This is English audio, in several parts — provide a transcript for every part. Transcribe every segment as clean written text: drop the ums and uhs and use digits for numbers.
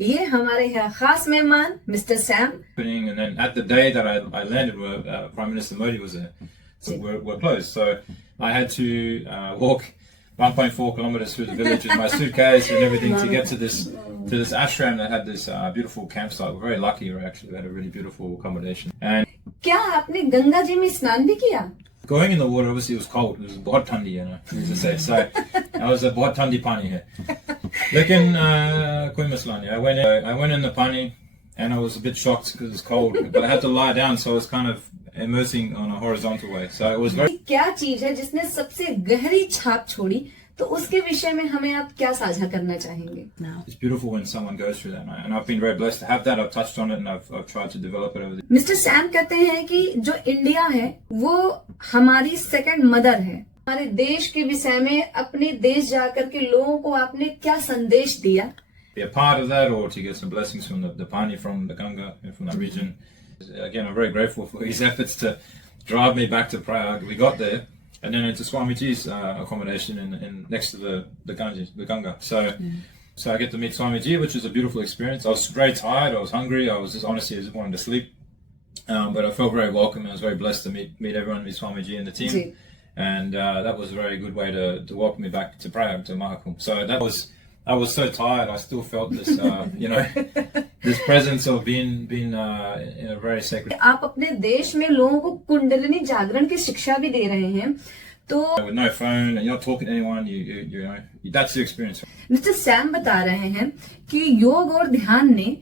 ये हमारे यहाँ खास मेहमान mister Sam. And then at the day that I landed, Prime Minister Modi was there. So we're close. So I had to walk 1.4 kilometers through the village with my suitcase and everything to get to this ashram that had this beautiful campsite. We're very lucky. We had a really beautiful accommodation. And क्या आपने गंगा जी में स्नान भी किया? going in the water, obviously it was cold. It was bahut thandi, as I say. So I was a bahut thandi pani hai. Lekin koi masla nahi. I went in the pani and I was a bit shocked because it was cold, but I had to lie down, so I was kind of immersing on a horizontal way. So it was very. क्या चीज है जिसने सबसे गहरी छाप छोड़ी, तो उसके विषय में हमें आप क्या साझा करना चाहेंगे? It's beautiful when someone goes through that, and I've been very blessed to have that. I've touched on it and I've tried to develop it over the. Mister Sam कहते हैं कि जो इंडिया है वो हमारी सेकंड मदर है। हमारे देश के विषय में अपने देश जाकर के लोगों को आपने क्या संदेश दिया? Be a part of that, or to get some blessings from the Pani, from the Ganga, from that region. Again, I'm very grateful for his efforts to drive me back to Prague. We got there, and then into Swamiji's accommodation in next to the Ganga. So I get to meet Swamiji, which is a beautiful experience. I was very tired. I was hungry. I was just honestly, I just wanted to sleep. But I felt very welcome. I was very blessed to meet everyone, meet Swamiji and the team, and that was a very good way to welcome me back to Prague, to Mahakumbh. So that was. I was so tired. I still felt this, this presence of being in a very sacred. आप अपने देश में लोगों को कुंडलिनी जागरण की शिक्षा भी दे रहे हैं, तो with no phone, and you're not talking to anyone. You know, that's the experience. Mister Sam बता रहे हैं कि योग और ध्यान ने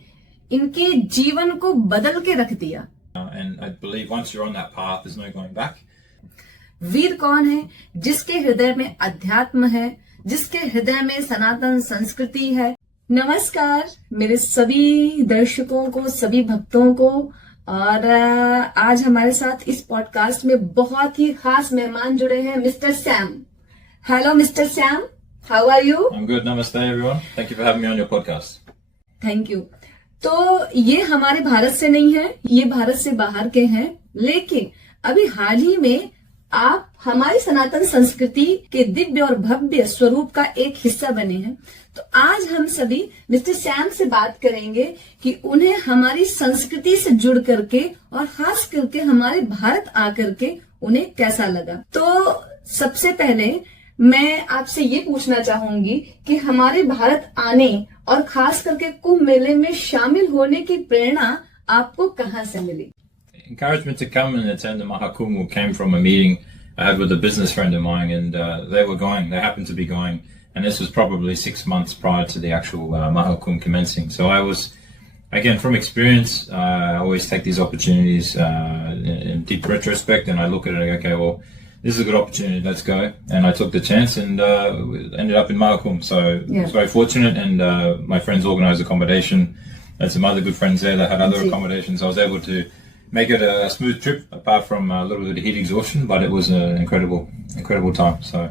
इनके जीवन को बदल के रख दिया। And I believe once you're on that path, there's no going back. वीर कौन है? जिसके हृदय में अध्यात्म है, जिसके हृदय में सनातन संस्कृति है। नमस्कार मेरे सभी दर्शकों को, सभी भक्तों को, और आज हमारे साथ इस पॉडकास्ट में बहुत ही खास मेहमान जुड़े हैं, mister Sam. Hello mister Sam, how are you? I'm good. Namaste, everyone. Thank you for having me on your podcast. Thank you. तो ये हमारे भारत से नहीं है, ये भारत से बाहर के हैं, लेकिन अभी हाल ही में आप हमारी सनातन संस्कृति के दिव्य और भव्य स्वरूप का एक हिस्सा बने हैं। तो आज हम सभी मिस्टर सैम से बात करेंगे कि उन्हें हमारी संस्कृति से जुड़ करके और खास करके हमारे भारत आकर के उन्हें कैसा लगा। तो सबसे पहले मैं आपसे ये पूछना चाहूंगी कि हमारे भारत आने और खास करके कुंभ मेले में शामिल होने की प्रेरणा आपको कहाँ से मिली? Encouragement to come and attend the Mahakumbh came from a meeting I had with a business friend of mine, and they happened to be going, and this was probably 6 months prior to the actual Mahakumbh commencing. So I was, again, from experience, I always take these opportunities in deep retrospect, and I look at it and I go, okay, well, this is a good opportunity, let's go. And I took the chance and ended up in Mahakumbh. So I was very fortunate, and my friends organized accommodation, and some other good friends there that had other accommodations. I was able to make it a smooth trip, apart from a little bit of heat exhaustion, but it was an incredible time. So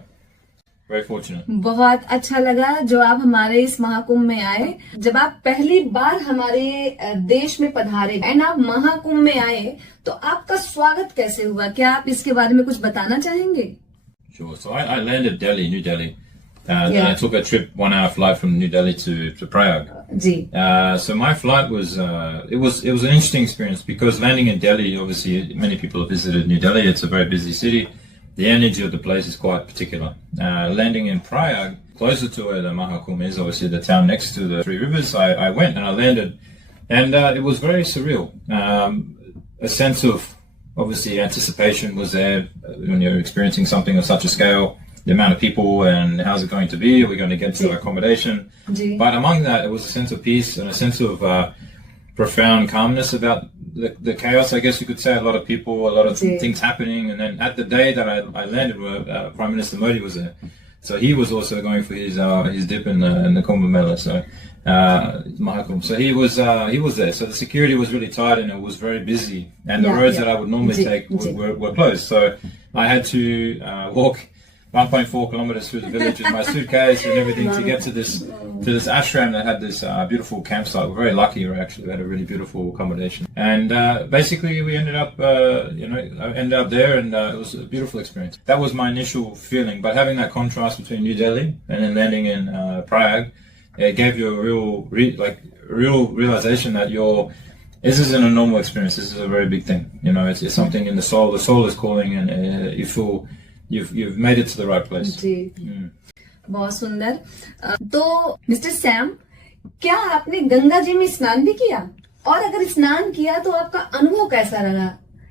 very fortunate. बहुत अच्छा लगा जो आप हमारे इस महाकुंभ में आए। जब आप पहली बार हमारे देश में पधारे एंड आप महाकुंभ में आए, तो आपका स्वागत कैसे हुआ? क्या आप इसके बारे में कुछ बताना चाहेंगे? Sure. So I landed New Delhi. Then I took a trip 1 hour flight from New Delhi to Prague. So my flight was it was an interesting experience, because landing in Delhi, obviously many people have visited New Delhi. It's a very busy city. The energy of the place is quite particular. Landing in Prague, closer to where the Mahakumbh is, obviously the town next to the Three Rivers, I went and I landed, and it was very surreal. A sense of, obviously, anticipation was there when you're experiencing something of such a scale. The amount of people, and how's it going to be? Are we going to get to accommodation? But among that, it was a sense of peace and a sense of profound calmness about the chaos, I guess you could say. A lot of people, a lot of things happening. And then at the day that I landed, Prime Minister Modi was there. So he was also going for his dip in the Kumbh Mela, so Mahakumbh. So he was there. So the security was really tight, and it was very busy. And the roads that I would normally take were closed. So I had to walk 1.4 kilometers through the village with my suitcase and everything to get to this ashram that had this beautiful campsite. We're very lucky. We had a really beautiful accommodation, and basically we ended up, I ended up there, and it was a beautiful experience. That was my initial feeling. But having that contrast between New Delhi and then landing in Prague, it gave you a real real realization that this isn't a normal experience. This is a very big thing. You know, it's something in the soul. The soul is calling, and you feel you've made it to the right place. जी बहुत सुंदर। तो mister Sam, क्या आपने गंगा जी में स्नान भी किया? और अगर स्नान किया तो आपका अनुभव कैसा रहा?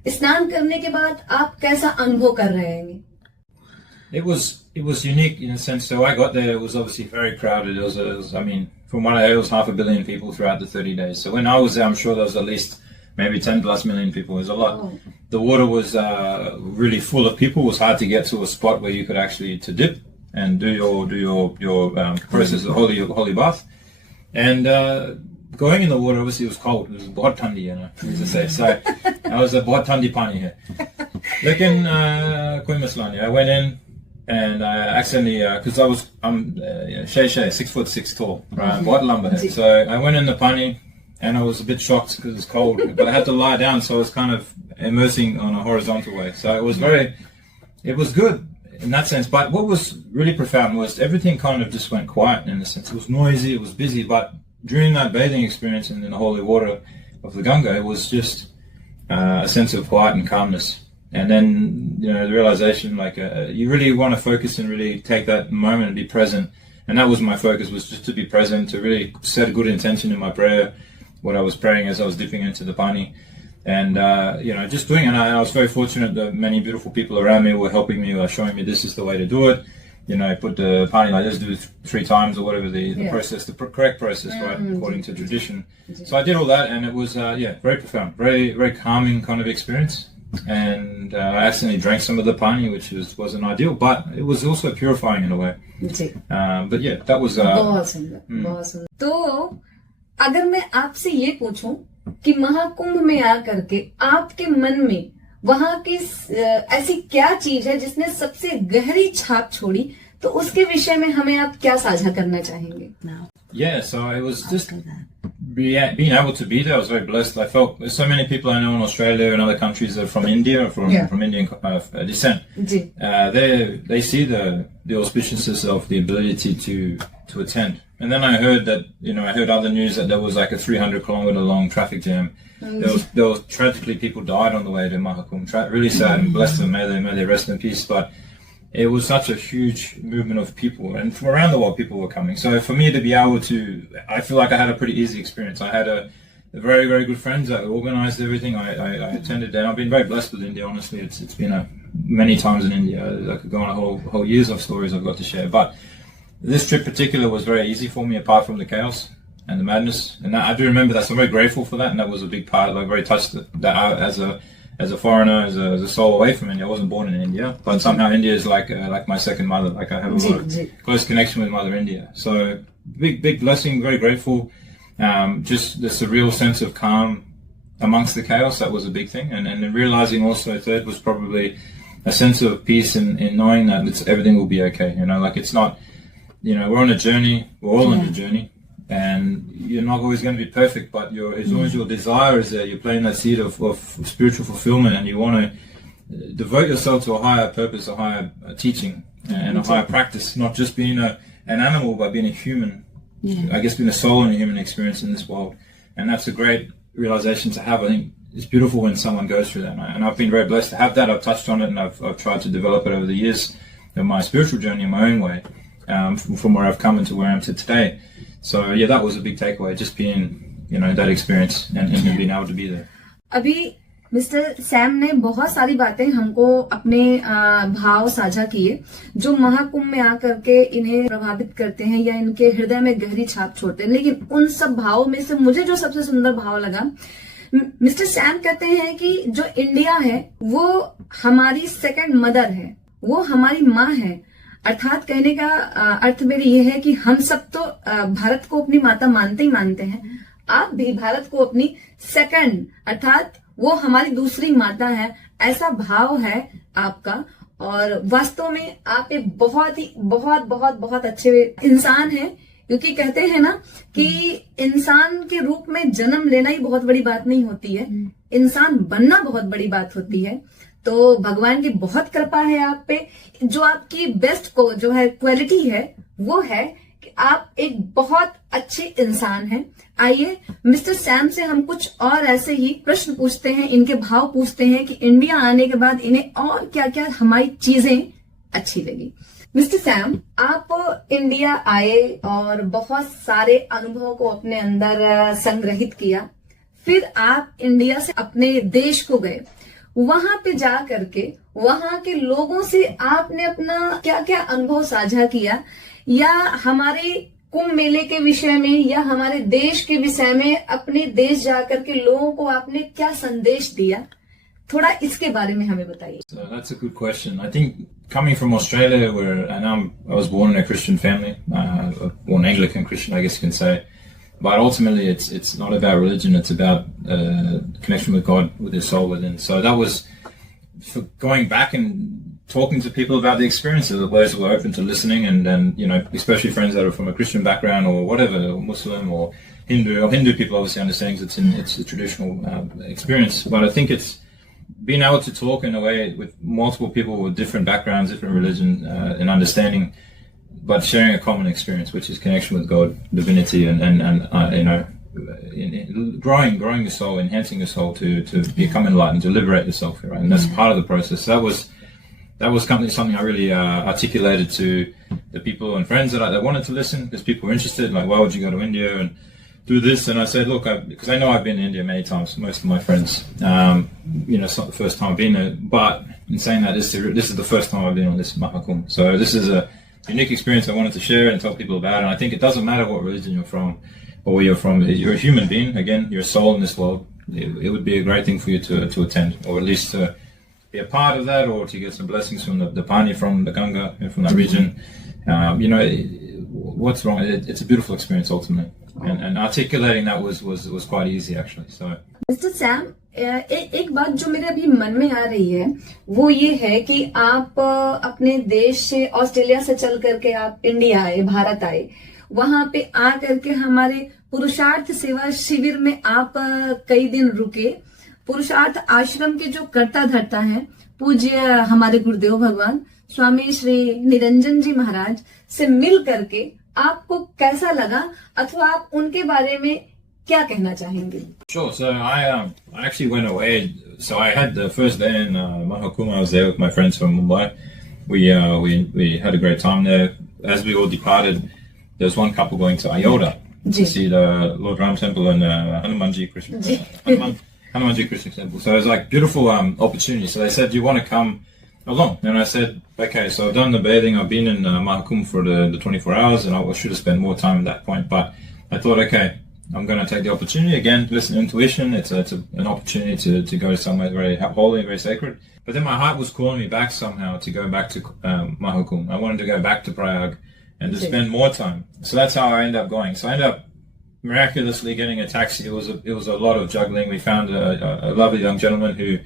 स्नान करने के बाद आप कैसा अनुभव कर रहे हैं? It was unique in a sense. So I got there. It was obviously very crowded. It was I mean, from what I heard, it was 500 million people throughout the 30 days. So when I was there, I'm sure there was at least maybe 10 plus million people. It was a lot. Oh. The water was really full of people. It was hard to get to a spot where you could actually to dip and do your process, the holy bath. And going in the water, obviously, it was cold. It was bahut thandi, you know, as I say. So I was a bahut thandi pani here. Lekin koi masla nahi. I went in. And I accidentally, because I'm Shay, 6'6" tall, right? White lumber. So I went in the pani, and I was a bit shocked because it's cold. But I had to lie down, so I was kind of immersing on a horizontal way. So it was good in that sense. But what was really profound was everything kind of just went quiet in a sense. It was noisy, it was busy, but during that bathing experience in the holy water of the Ganga, it was just a sense of quiet and calmness. And then, you know, the realization, like, you really want to focus and really take that moment and be present. And that was my focus, was just to be present, to really set a good intention in my prayer, what I was praying as I was dipping into the pani. And, you know, just doing it. And I was very fortunate that many beautiful people around me were helping me, were showing me this is the way to do it. You know, put the pani like this, do it 3 times or whatever the process, the correct process, right, according to tradition. So I did all that, and it was, very profound, very, very calming kind of experience. And I accidentally drank some of the pani, which wasn't ideal, but it was also purifying in a way. But yeah, that was. बहुत सुंदर, बहुत सुंदर। तो अगर मैं आपसे ये पूछूं कि महाकुंभ में आकर के आपके मन में वहां की ऐसी क्या चीज है जिसने सबसे गहरी छाप छोड़ी, तो उसके विषय में हमें आप क्या साझा करना चाहेंगे? Yeah, so it was just being able to be there. I was very blessed. I felt there's so many people I know in Australia and other countries that are from India, from Indian descent. They see the auspiciousness of the ability to attend. And then I heard that, you know, I heard other news that there was like a 300-kilometer long traffic jam. There was tragically people died on the way to Mahakumbh. Really sad, and bless them. May they rest in peace. But it was such a huge movement of people, and from around the world people were coming. So for me to be able to, I feel like I had a pretty easy experience. I had a very, very good friends that organized everything. I attended, and I've been very blessed with India, honestly. It's been many times in India. I could go on a whole years of stories I've got to share. But this trip particular was very easy for me, apart from the chaos and the madness. And I do remember that, so I'm very grateful for that, and that was a big part, like very touched that I, as a foreigner, as a soul away from India. I wasn't born in India, but somehow India is like my second mother. Like I have a lot of close connection with Mother India. So big blessing, very grateful. Just the surreal sense of calm amongst the chaos, that was a big thing. And then realizing also, third was probably a sense of peace in knowing that everything will be okay. You know, like it's not, you know, we're on a journey, we're all on a journey. And you're not always going to be perfect, but as long as your desire is there, you're planting that seed of spiritual fulfillment, and you want to devote yourself to a higher purpose, a higher teaching, and a higher practice, not just being an animal, but being a human. I guess being a soul and a human experience in this world. And that's a great realization to have. I think it's beautiful when someone goes through that. And I've been very blessed to have that. I've touched on it, and I've tried to develop it over the years in my spiritual journey in my own way, from where I've come into where I am to today. So yeah, that was a big takeaway, just being, you know, that experience and being able to be there. अभी mister Sam ने बहुत सारी बातें हमको अपने भाव साझा किए जो महाकुंभ में आकर के इन्हें प्रभावित करते हैं या इनके हृदय में गहरी छाप छोड़ते हैं। लेकिन उन सब भावों में से मुझे जो सबसे सुंदर भाव लगा, मिस्टर सैम कहते हैं कि जो इंडिया है वो हमारी सेकंड मदर है, वो हमारी माँ है। अर्थात कहने का अर्थ मेरे ये है कि हम सब तो भारत को अपनी माता मानते ही मानते हैं, आप भी भारत को अपनी सेकंड, अर्थात वो हमारी दूसरी माता है, ऐसा भाव है आपका। और वास्तव में आप एक बहुत अच्छे इंसान हैं, क्योंकि कहते हैं ना कि इंसान के रूप में जन्म लेना ही बहुत बड़ी बात नहीं होती है, इंसान बनना बहुत बड़ी बात होती है। तो भगवान की बहुत कृपा है आप पे। जो आपकी बेस्ट को जो है क्वालिटी है वो है कि आप एक बहुत अच्छे इंसान हैं। आइए मिस्टर सैम से हम कुछ और ऐसे ही प्रश्न पूछते हैं, इनके भाव पूछते हैं कि इंडिया आने के बाद इन्हें और क्या क्या हमारी चीजें अच्छी लगी। मिस्टर सैम, आप इंडिया आए और बहुत सारे अनुभवों को अपने अंदर संग्रहित किया, फिर आप इंडिया से अपने देश को गए, वहां पे जा करके वहां के लोगों से आपने अपना क्या क्या अनुभव साझा किया, या हमारे कुंभ मेले के विषय में या हमारे देश के विषय में अपने देश जाकर के लोगों को आपने क्या संदेश दिया, थोड़ा इसके बारे में हमें बताइए। So that's a good question. I think coming from Australia, I was born in a Christian family, born Anglican Christian, I guess you can say. But ultimately, it's not about religion. It's about connection with God, with your soul within. So that was for going back and talking to people about the experiences, of those who are open to listening, and you know, especially friends that are from a Christian background or whatever, or Muslim or Hindu people obviously understanding it's a traditional experience. But I think it's being able to talk in a way with multiple people with different backgrounds, different religion, and understanding, but sharing a common experience, which is connection with God, divinity, and you know, growing your soul, enhancing your soul to become enlightened, to liberate yourself, right? And that's part of the process. That was something I really articulated to the people and friends that wanted to listen, because people were interested. Like, why would you go to India and do this? And I said, look, because I know I've been in India many times, most of my friends, you know, it's not the first time I've been there, but in saying that, this is the first time I've been on this Mahakumbh. So this is a unique experience I wanted to share and tell people about. And I think it doesn't matter what religion you're from or where you're from. You're a human being. Again, you're a soul in this world. It would be a great thing for you to attend, or at least to be a part of that, or to get some blessings from the Pani, from the Ganga, from that region. You know, what's wrong? It's a beautiful experience ultimately. And articulating that was quite easy actually. So mister Sam, एक बात जो मेरे अभी मन में आ रही है वो ये है कि आप अपने देश से, ऑस्ट्रेलिया से चल करके आप इंडिया आए, भारत आए, वहां पे आ करके हमारे पुरुषार्थ सेवा शिविर में आप कई दिन रुके। पुरुषार्थ आश्रम के जो कर्ता धर्ता हैं, पूज्य हमारे गुरुदेव भगवान स्वामी श्री निरंजन जी महाराज से मिल करके आपको कैसा लगा, अथवा आप उनके बारे में क्या कहना चाहेंगे? Sure. So I actually went away. So I had the first day in Mahakumbh. I was there with my friends from Mumbai. We had a great time there. As we all departed, there was one couple going to Ayodhya to see the Lord Ram Temple and Hanumanji Krishna Hanumanji Krishna Temple. So it was like beautiful opportunity. So they said, "Do you want to come along?" And I said, "Okay." So I've done the bathing. I've been in Mahakumbh for the 24 hours, and I should have spent more time at that point. But I thought, okay, I'm going to take the opportunity again. Listen to intuition. It's an opportunity to go somewhere very holy, very sacred. But then my heart was calling me back somehow to go back to Mahakumbh. I wanted to go back to Prayag and to spend more time. So that's how I ended up going. So I ended up miraculously getting a taxi. It was a lot of juggling. We found a lovely young gentleman who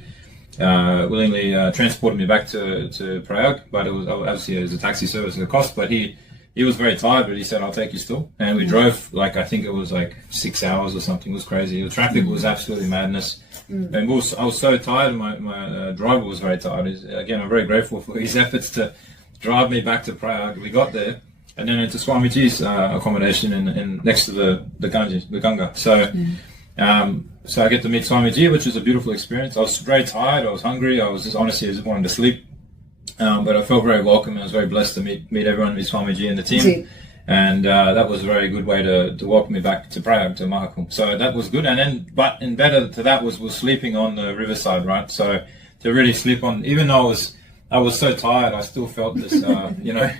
willingly transported me back to Prayag. But it was obviously a taxi service at a cost. But he was very tired, but he said, "I'll take you still." And we drove I think it was 6 hours or something. It was crazy. The traffic was absolutely madness. And I was so tired. My driver was very tired. Again, I'm very grateful for his efforts to drive me back to Prayag. We got there, and then into Swamiji's accommodation in next to the Ganga. So, so I get to meet Swamiji, which is a beautiful experience. I was very tired. I was hungry. I just wanted to sleep. But I felt very welcome. I was very blessed to meet everyone, meet Swamiji and the team. And that was a very good way to welcome me back to Prayag, to Mahakumbh. So that was good. And then, but in better to that was sleeping on the riverside, right? So to really sleep on, even though I was so tired, I still felt this, you know,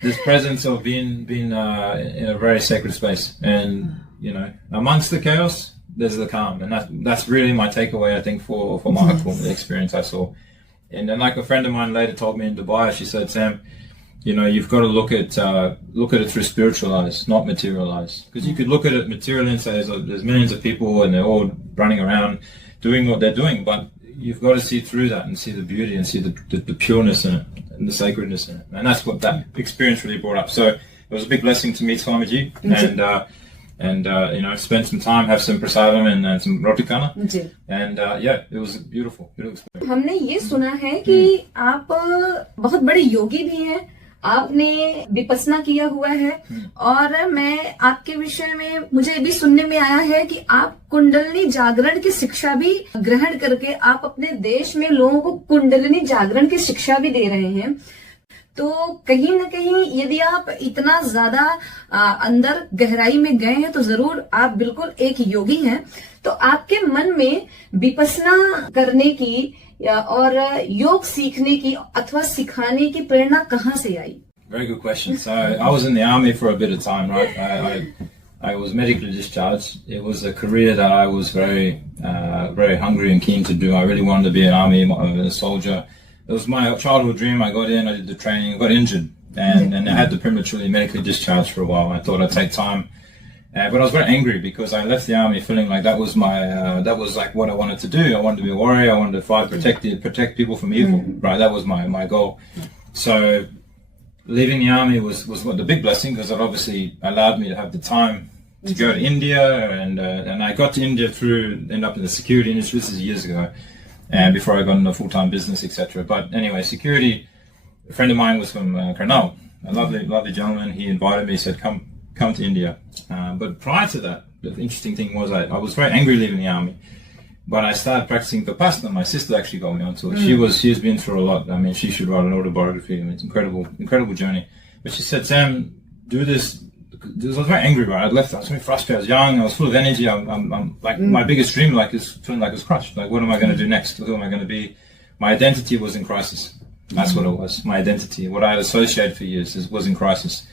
this presence of being in a very sacred space. And, you know, amongst the chaos, there's the calm. And that's really my takeaway, I think, for Mahakumbh, the experience I saw. And then, like a friend of mine later told me in Dubai, she said, "Sam, you know, you've got to look at it through spiritual eyes, not material eyes. Because you could look at it materially and say there's millions of people and they're all running around doing what they're doing, but you've got to see through that and see the beauty and see the pureness in it and the sacredness in it." And that's what that experience really brought up. So it was a big blessing to meet Swamiji and you know, spend some time, have some prasadam and some roti kana. And yeah, it was a beautiful experience. हमने ये सुना है कि आप बहुत बड़े योगी भी हैं, आपने विपस्सना किया हुआ है और मैं आपके विषय में मुझे भी सुनने में आया है कि आप कुंडलिनी जागरण की शिक्षा भी ग्रहण करके आप अपने देश में लोगों को कुंडलिनी जागरण की शिक्षा भी दे रहे हैं। तो कहीं ना कहीं यदि आप इतना ज्यादा अंदर गहराई में गए हैं तो जरूर आप बिल्कुल एक योगी हैं। तो आपके मन में विपस्सना करने की और योग सीखने की अथवा सिखाने की प्रेरणा कहाँ से आई? Very good question. So I was in the army for a bit of time, right? I was medically discharged. It was a career that I was very hungry and keen to do. I really wanted to be an army, a soldier. It was my childhood dream. I got in, I did the training, I got injured, and I had to prematurely medically discharge for a while. I thought I'd take time. But I was very angry because I left the army feeling like that was that was like what I wanted to do. I wanted to be a warrior. I wanted to fight, protect people from evil. Right, that was my goal. So leaving the army was what the big blessing, because it obviously allowed me to have the time to go to India, and I got to India ended up in the security industry. This is years ago, and before I got into full-time business, etc. But anyway, security. A friend of mine was from Karnal, a lovely gentleman. He invited me. He said, "Come to India." But prior to that, the interesting thing was I was very angry leaving the army, but I started practicing Vipassana. My sister actually got me onto it. She's been through a lot. I mean, she should write an autobiography. I mean, it's incredible journey. But she said, "Sam, do this." I was very angry, right? I'd left. I was very frustrated. I was young. I was full of energy. I'm like my biggest dream, is feeling like it was crushed. Like, what am I going to do next? Who am I going to be? My identity was in crisis. That's what it was. My identity, what I had associated for years, was in crisis.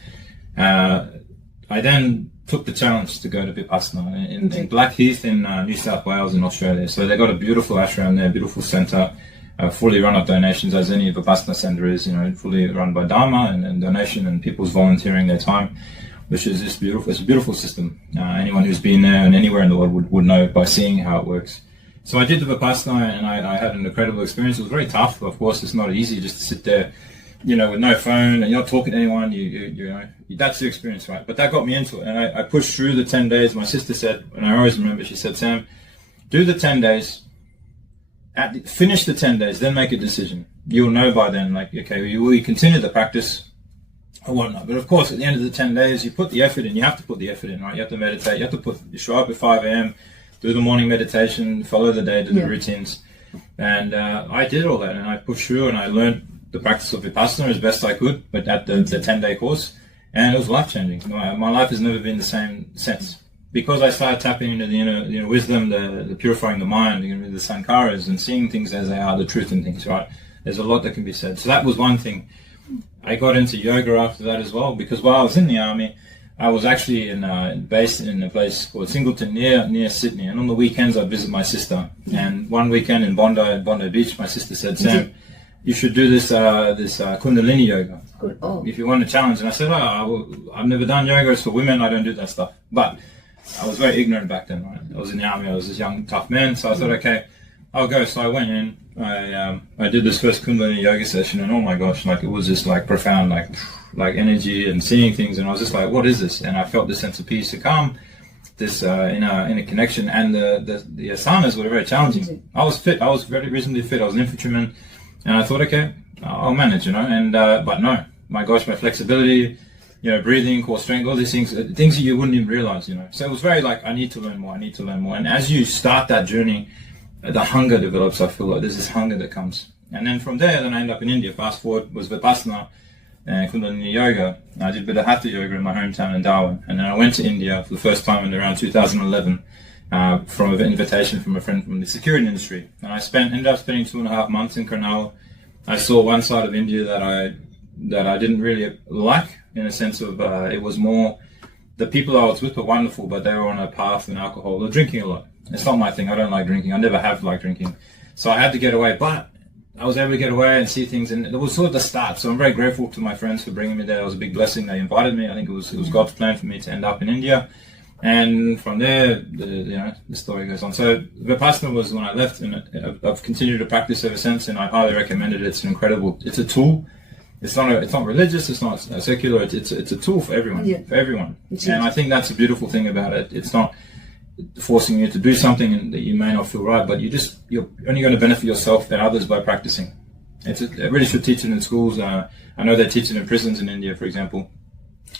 I then took the challenge to go to Vipassana in Blackheath in New South Wales in Australia. So they got a beautiful ashram there, beautiful centre, fully run of donations, as any Vipassana centre is, fully run by Dharma and donation and people's volunteering their time, which is just beautiful. It's a beautiful system. Anyone who's been there and anywhere in the world would know by seeing how it works. So I did the Vipassana and I had an incredible experience. It was very tough. Of course, it's not easy just to sit there, with no phone, and you're not talking to anyone, that's the experience, right? But that got me into it, and I pushed through the 10 days. My sister said, and I always remember, she said, "Sam, do the 10 days, finish the 10 days, then make a decision. You'll know by then, okay, will you continue the practice or whatnot?" But of course, at the end of the 10 days, you put the effort in. You have to put the effort in, right? You have to meditate. You have to show up at 5 a.m., do the morning meditation, follow the day, do the routines. And I did all that, and I pushed through, and I learned the practice of Vipassana as best I could, but at the 10-day course, and it was life-changing. My life has never been the same since, because I started tapping into the inner wisdom, the purifying the mind, the sankharas, and seeing things as they are, the truth in things, right? There's a lot that can be said. So that was one thing. I got into yoga after that as well, because while I was in the army, I was actually based in a place called Singleton near Sydney, and on the weekends I'd visit my sister. And one weekend in Bondi Beach, my sister said, "Sam, you should do this Kundalini yoga if you want a challenge." And I said, I've never done yoga. It's for women. I don't do that stuff. But I was very ignorant back then, right? I was in the army. I was this young, tough man. So I thought, okay, I'll go. So I went in. I did this first Kundalini yoga session, and oh my gosh, it was just profound, like energy and seeing things. And I was just like, what is this? And I felt this sense of peace and calm, this inner connection. And the asanas were very challenging. I was fit. I was very reasonably fit. I was an infantryman. And I thought, okay, I'll manage, and, but no, my gosh, my flexibility, breathing, core strength, all these things that you wouldn't even realize, So it was very I need to learn more. And as you start that journey, the hunger develops. I feel like there's this hunger that comes. And then from there, I end up in India. Fast forward was Vipassana and Kundalini yoga. I did a bit of Hatha yoga in my hometown in Darwin. And then I went to India for the first time in around 2011. From an invitation from a friend from the security industry, and I ended up spending 2.5 months in Karnal. I saw one side of India that I didn't really like, in a sense of it was more the people I was with were wonderful, but they were on a path in alcohol. They're drinking a lot. It's not my thing. I don't like drinking. I never have liked drinking, so I had to get away. But I was able to get away and see things, and it was sort of the start. So I'm very grateful to my friends for bringing me there. It was a big blessing. They invited me. I think it was God's plan for me to end up in India. And from there, the story goes on. So Vipassana was when I left, and I've continued to practice ever since, and I highly recommend it. It's it's a tool. It's not religious, it's not secular, it's a tool for everyone, And I think that's a beautiful thing about it. It's not forcing you to do something that you may not feel right, but you're only going to benefit yourself and others by practicing. Everybody should teach it in schools. I know they teach it in prisons in India, for example.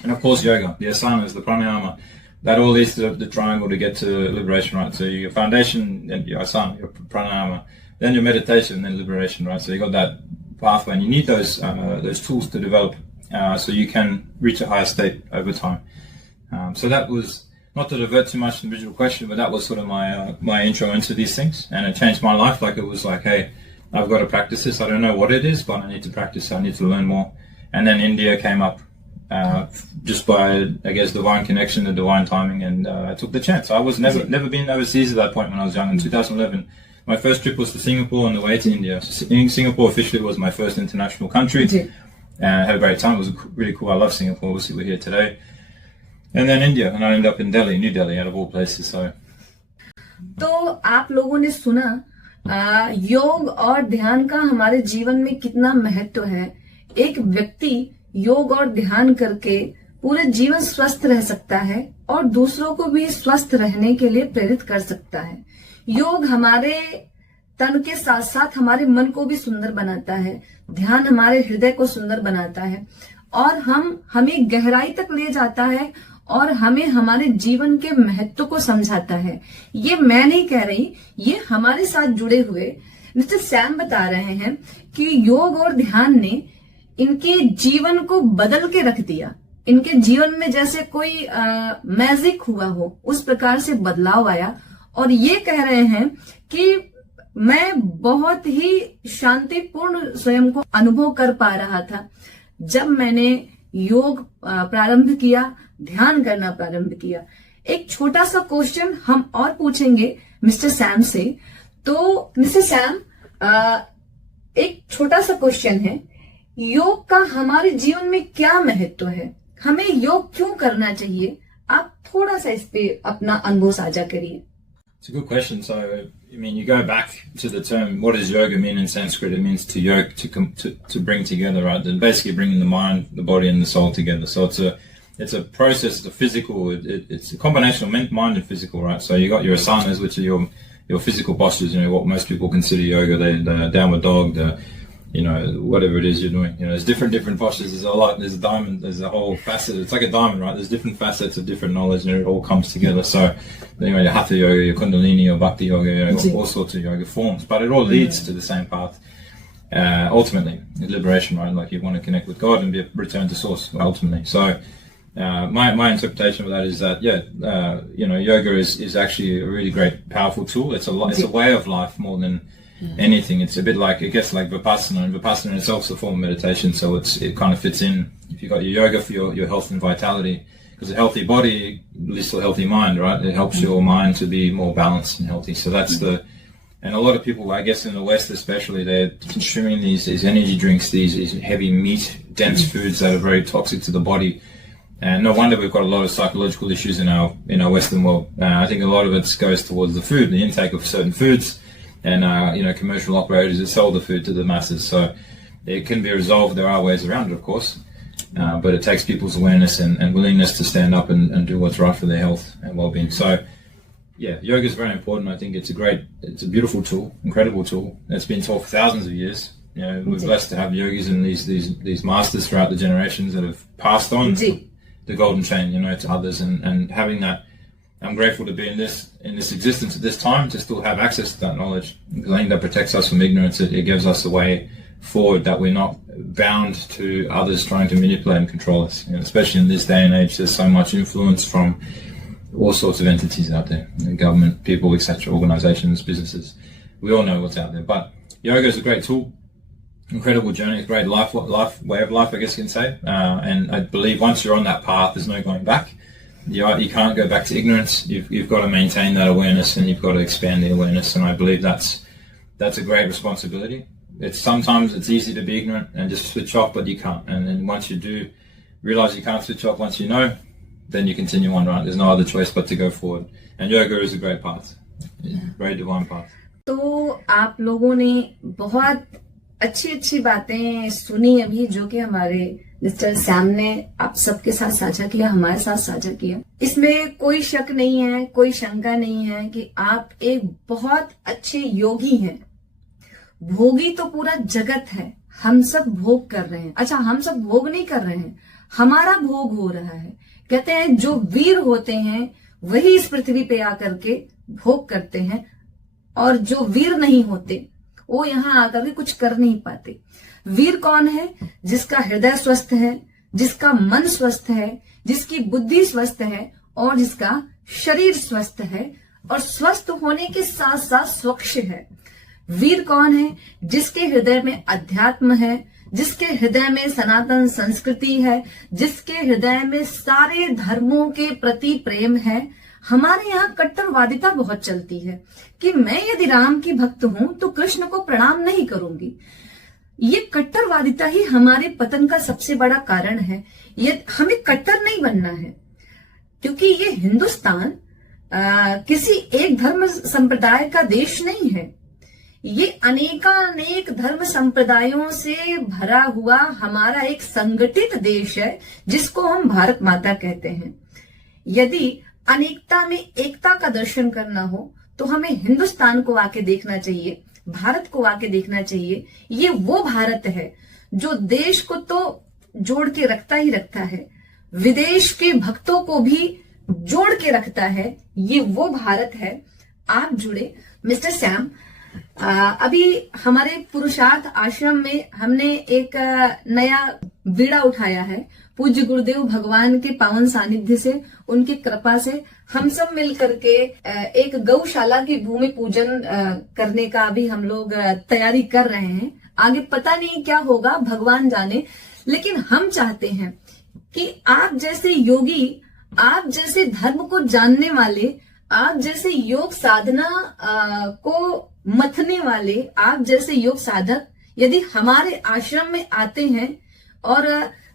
And of course, yoga, the asanas, the pranayama, that all leads to the triangle to get to liberation, right? So your foundation, and your asana, your pranayama, then your meditation, and then liberation, right? So you got that pathway, and you need those tools to develop, so you can reach a higher state over time. So that was, not to divert too much from the original question, but that was sort of my intro into these things, and it changed my life. Like, it was like, hey, I've got to practice this. I don't know what it is, but I need to practice. I need to learn more. And then India came up, just by, I guess, divine connection and divine timing, and I took the chance. I was never been overseas at that point when I was young. In 2011, my first trip was to Singapore on the way to India. So Singapore officially was my first international country, and I had a great time. It was really cool. I love Singapore. Obviously, we're here today. And then India, and I ended up in Delhi, New Delhi, out of all places. So, तो आप लोगों ने सुना योग और ध्यान का हमारे जीवन में कितना महत्व है। एक व्यक्ति योग और ध्यान करके पूरे जीवन स्वस्थ रह सकता है और दूसरों को भी स्वस्थ रहने के लिए प्रेरित कर सकता है। योग हमारे तन के साथ साथ हमारे मन को भी सुंदर बनाता है, ध्यान हमारे हृदय को सुंदर बनाता है और हमें गहराई तक ले जाता है और हमें हमारे जीवन के महत्व को समझाता है। ये मैं नहीं कह रही, ये हमारे साथ जुड़े हुए मिस्टर सैम बता रहे हैं कि योग और ध्यान ने इनके जीवन को बदल के रख दिया। इनके जीवन में जैसे कोई मैजिक हुआ हो, उस प्रकार से बदलाव आया और ये कह रहे हैं कि मैं बहुत ही शांतिपूर्ण स्वयं को अनुभव कर पा रहा था जब मैंने योग प्रारंभ किया, ध्यान करना प्रारंभ किया। एक छोटा सा क्वेश्चन हम और पूछेंगे मिस्टर सैम से। तो मिस्टर सैम, एक छोटा सा क्वेश्चन है, योग का हमारे जीवन में क्या महत्व है? हमें योग क्यों करना चाहिए? आप थोड़ा सा इस पे अपना अनुभव साझा करिए। It's a good question. So, I mean, you go back to the term, what does yoga mean in Sanskrit? It means to yoke, to bring together, right? And basically bringing the mind, the body, and the soul together. So it's a process, it's a physical, it's a combination of mind and physical, right? So you got your asanas, which are your physical postures, you know, what most people consider yoga, the downward dog, you know, whatever it is you're doing. You know, there's different postures. There's a diamond, there's a whole facet. It's like a diamond, right? There's different facets of different knowledge and it all comes together. So, you know, your hatha yoga, your kundalini, your bhakti yoga, you know, all sorts of yoga forms, but it all leads to the same path. Ultimately, liberation, right? Like you want to connect with God and be return to source, ultimately. So, my interpretation of that is that, you know, yoga is actually a really great, powerful tool. It's a way of life more than anything. It's a bit like, I guess, like Vipassana, and Vipassana itself is a form of meditation, so it kind of fits in. If you've got your yoga for your health and vitality, because a healthy body leads to a healthy mind, right? It helps your mind to be more balanced and healthy. So that's and a lot of people, I guess in the West especially, they're consuming these energy drinks, these heavy meat, dense foods that are very toxic to the body. And no wonder we've got a lot of psychological issues in our Western world. I think a lot of it goes towards the food, the intake of certain foods, and you know, commercial operators that sell the food to the masses. So it can be resolved. There are ways around it, of course, but it takes people's awareness and willingness to stand up and do what's right for their health and well-being. So yeah, yoga is very important. I think it's a beautiful tool, incredible tool. It's been taught for thousands of years. You know, we're blessed to have yogis and these masters throughout the generations that have passed on the golden chain, you know, to others, and having that. I'm grateful to be in this existence at this time to still have access to that knowledge, because I think that protects us from ignorance. It gives us a way forward, that we're not bound to others trying to manipulate and control us. You know, especially in this day and age, there's so much influence from all sorts of entities out there, you know, government, people, etc., organizations, businesses. We all know what's out there. But yoga is a great tool, incredible journey, it's a great way of life, I guess you can say. And I believe once you're on that path, there's no going back. You can't go back to ignorance. You've got to maintain that awareness, and you've got to expand the awareness. And I believe that's a great responsibility. Sometimes it's easy to be ignorant and just switch off, but you can't. And then once you do realize you can't switch off, once you know, then you continue on, right? There's no other choice but to go forward. And yoga is a great path, very divine path. तो आप लोगों ने बहुत अच्छी बातें सुनी अभी, जो कि हमारे मिस्टर सैम ने आप सबके साथ साझा किया, हमारे साथ साझा किया। इसमें कोई शक नहीं है, कोई शंका नहीं है कि आप एक बहुत अच्छे योगी हैं। भोगी तो पूरा जगत है, हम सब भोग कर रहे हैं। अच्छा, हम सब भोग नहीं कर रहे हैं, हमारा भोग हो रहा है। कहते हैं जो वीर होते हैं वही इस पृथ्वी पे आकर के भोग करते हैं, और जो वीर नहीं होते वो यहाँ आकर के कुछ कर नहीं पाते। वीर कौन है? जिसका हृदय स्वस्थ है, जिसका मन स्वस्थ है, जिसकी बुद्धि स्वस्थ है और जिसका शरीर स्वस्थ है, और स्वस्थ होने के साथ साथ स्वच्छ है। वीर कौन है? जिसके हृदय में अध्यात्म है, जिसके हृदय में सनातन संस्कृति है, जिसके हृदय में सारे धर्मों के प्रति प्रेम है। हमारे यहाँ कट्टरवादिता बहुत चलती है कि मैं यदि राम की भक्त हूं तो कृष्ण को प्रणाम नहीं करूंगी। ये कट्टरवादिता ही हमारे पतन का सबसे बड़ा कारण है। ये हमें कट्टर नहीं बनना है, क्योंकि ये हिंदुस्तान किसी एक धर्म संप्रदाय का देश नहीं है। ये अनेकानेक धर्म संप्रदायों से भरा हुआ हमारा एक संगठित देश है, जिसको हम भारत माता कहते हैं। यदि अनेकता में एकता का दर्शन करना हो तो हमें हिंदुस्तान को आके देखना चाहिए, भारत को आके देखना चाहिए। ये वो भारत है जो देश को तो जोड़ के रखता ही रखता है, विदेश के भक्तों को भी जोड़ के रखता है। ये वो भारत है। आप जुड़े। मिस्टर सैम, अभी हमारे पुरुषार्थ आश्रम में हमने एक नया बीड़ा उठाया है। पूज्य गुरुदेव भगवान के पावन सानिध्य से, उनकी कृपा से हम सब मिलकर के एक गौशाला की भूमि पूजन करने का अभी हम लोग तैयारी कर रहे हैं। आगे पता नहीं क्या होगा, भगवान जाने। लेकिन हम चाहते हैं कि आप जैसे योगी, आप जैसे धर्म को जानने वाले, आप जैसे योग साधना को मथने वाले, आप जैसे योग साधक यदि हमारे आश्रम में आते हैं और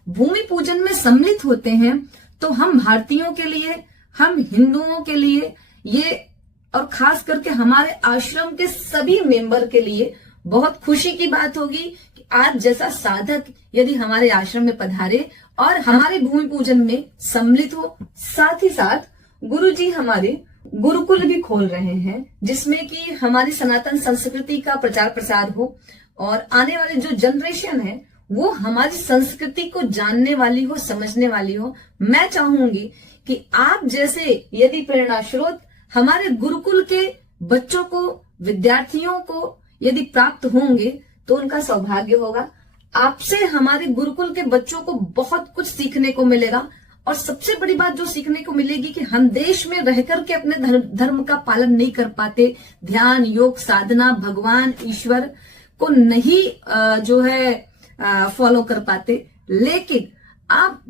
भूमि पूजन में सम्मिलित होते हैं, तो हम भारतीयों के लिए, हम हिंदुओं के लिए ये, और खास करके हमारे आश्रम के सभी मेंबर के लिए बहुत खुशी की बात होगी कि आज जैसा साधक यदि हमारे आश्रम में पधारे और हमारे भूमि पूजन में सम्मिलित हो। साथ ही साथ गुरुजी हमारे गुरुकुल भी खोल रहे हैं, जिसमें कि हमारी सनातन संस्कृति का प्रचार प्रसार हो और आने वाले जो जनरेशन है वो हमारी संस्कृति को जानने वाली हो, समझने वाली हो। मैं चाहूंगी कि आप जैसे यदि प्रेरणा स्रोत हमारे गुरुकुल के बच्चों को, विद्यार्थियों को यदि प्राप्त होंगे तो उनका सौभाग्य होगा। आपसे हमारे गुरुकुल के बच्चों को बहुत कुछ सीखने को मिलेगा। और सबसे बड़ी बात जो सीखने को मिलेगी कि हम देश में रहकर के अपने धर्म का पालन नहीं कर पाते, ध्यान, योग, साधना, भगवान, ईश्वर को नहीं जो है फॉलो कर पाते। लेकिन आप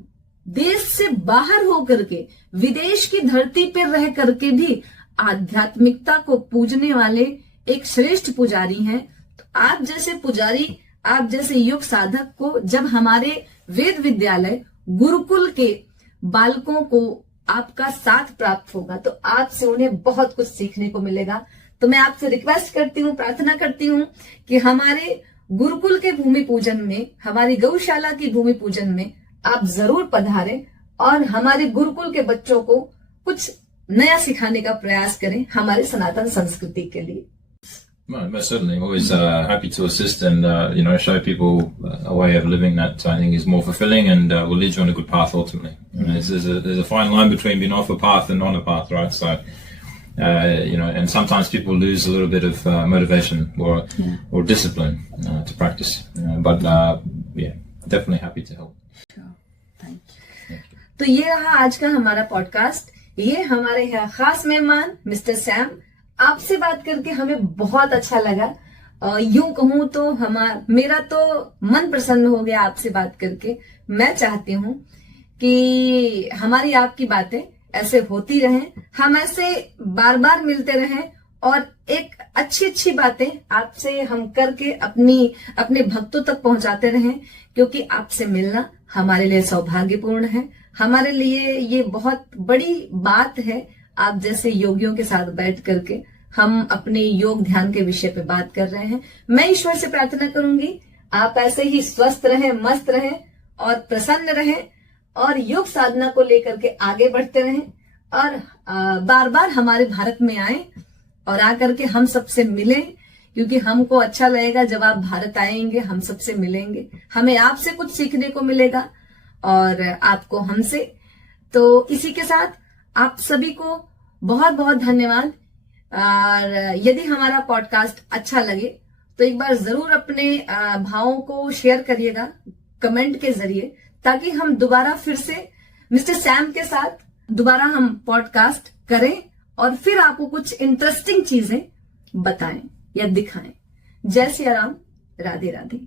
देश से बाहर होकर के, विदेश की धरती पर रह करके भी आध्यात्मिकता को पूजने वाले एक श्रेष्ठ पुजारी हैं। तो आप जैसे पुजारी, आप जैसे योग साधक को जब हमारे वेद विद्यालय गुरुकुल के बालकों को आपका साथ प्राप्त होगा तो आपसे उन्हें बहुत कुछ सीखने को मिलेगा। तो मैं आपसे रिक्वेस्ट करती हूँ, प्रार्थना करती हूँ कि हमारे गुरुकुल के भूमि पूजन में, हमारी गौशाला की भूमि पूजन में आप जरूर पधारें और हमारे गुरुकुल के बच्चों को कुछ नया सिखाने का प्रयास करें हमारे सनातन संस्कृति के लिए। Well, most certainly, always happy to assist and show people a way of living that I think is more fulfilling and will lead you on a good path ultimately. There's a fine line between being off a path and on a path, right? So and sometimes people lose a little bit of motivation or discipline to practice. But definitely happy to help. Sure. Thank you. तो ये रहा आज का हमारा podcast. ये हमारे यहाँ खास मेहमान मिस्टर सैम। आपसे बात करके हमें बहुत अच्छा लगा। यूं कहूं तो मेरा तो मन प्रसन्न हो गया आपसे बात करके। मैं चाहती हूं कि हमारी आपकी बातें ऐसे होती रहें, हम ऐसे बार बार मिलते रहें और एक अच्छी अच्छी बातें आपसे हम करके अपने भक्तों तक पहुंचाते रहें, क्योंकि आपसे मिलना हमारे लिए सौभाग्यपूर्ण है। हमारे लिए ये बहुत बड़ी बात है। आप जैसे योगियों के साथ बैठ करके हम अपने योग ध्यान के विषय पे बात कर रहे हैं। मैं ईश्वर से प्रार्थना करूंगी आप ऐसे ही स्वस्थ रहें, मस्त रहें और प्रसन्न रहें और योग साधना को लेकर के आगे बढ़ते रहें और बार बार हमारे भारत में आए और आकर के हम सबसे मिलें, क्योंकि हमको अच्छा लगेगा जब आप भारत आएंगे, हम सबसे मिलेंगे, हमें आपसे कुछ सीखने को मिलेगा और आपको हमसे। तो इसी के साथ आप सभी को बहुत बहुत धन्यवाद। और यदि हमारा पॉडकास्ट अच्छा लगे तो एक बार जरूर अपने भावों को शेयर करिएगा कमेंट के जरिए, ताकि हम दोबारा फिर से मिस्टर सैम के साथ दोबारा हम पॉडकास्ट करें और फिर आपको कुछ इंटरेस्टिंग चीजें बताएं या दिखाएं। जय सिया राम, राधे राधे।